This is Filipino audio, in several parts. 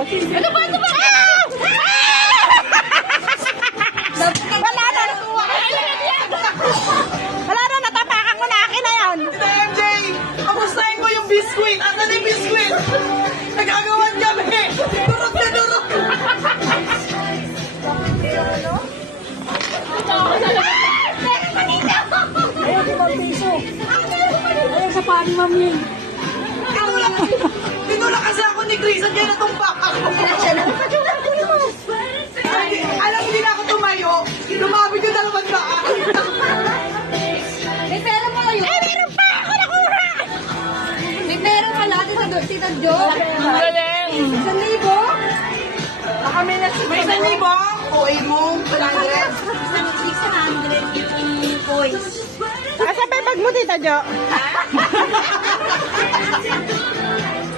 Ano ba? Ano ba? Wala na. Wala na, natapakan ko na akin na yun. MJ, kamustahin mo yung biskwit? Asan yung biskwit? Nagagawan kami. Durot na durot. Ayaw ko mag-piso. Ayaw sa pari, mami. Tinulak kasi ako ni Chris at kaya natumpak ako. Alam, hindi na ako tumayo. Lumabit yung dalawang daan. May pera pa kayo? Eh, meron pa! Ako nakuha! May pera pa natin sa Tita Jo. Ang galing. 1,000? Baka may nasa... May 1,000? Uy mo, 100. 650 coins. Asa pa bag mo, Tita Jo?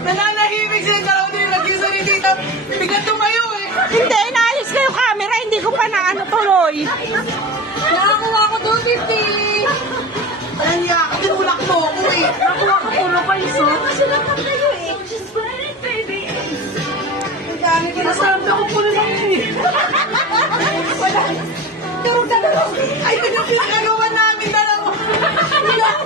Nananahimik sila dalawa din lagi sa ni Tita. Biglang tumayo eh. Hindi, inaayos ko yung camera. Hindi ko pa na ano tuloy. Nakakuha ko 250. Alam niya, tinulak mo ako eh. Nakakuha ko pulo pa iso. Nasabi ako pulo lang yun eh. Turog na turog. Ay, yun yung pinagagawa namin dalawa.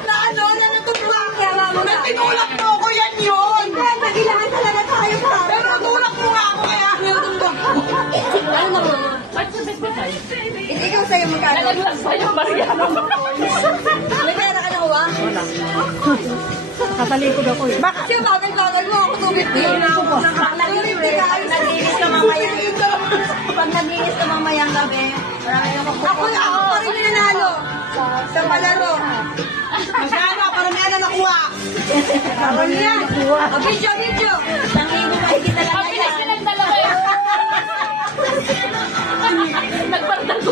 Na ano, yan yung tutulak. Na tinulak mo ako, yan yun. Nagilangan talaga tayo pa. Pero tulak mo nga ako kaya. Ano na mo? Ikaw sa'yo magkano? Nalaglag sa'yo, Mariano. May pera ka na ba? Wala. Katalikod ako eh. Bakit? Siya, bagal mo ako 250. Pag naglinis ka, naglinis ka mamaya. Pag naglinis ka mamayang gabi, marami na makukuha. Ako pa rin nanalo. Sa palaro. Magkano, parang yan na nakuha. Parang yan. Video, video. 1,000 mahigit na lang. Pabilis ka ng dalawa eh. Nagpartag ko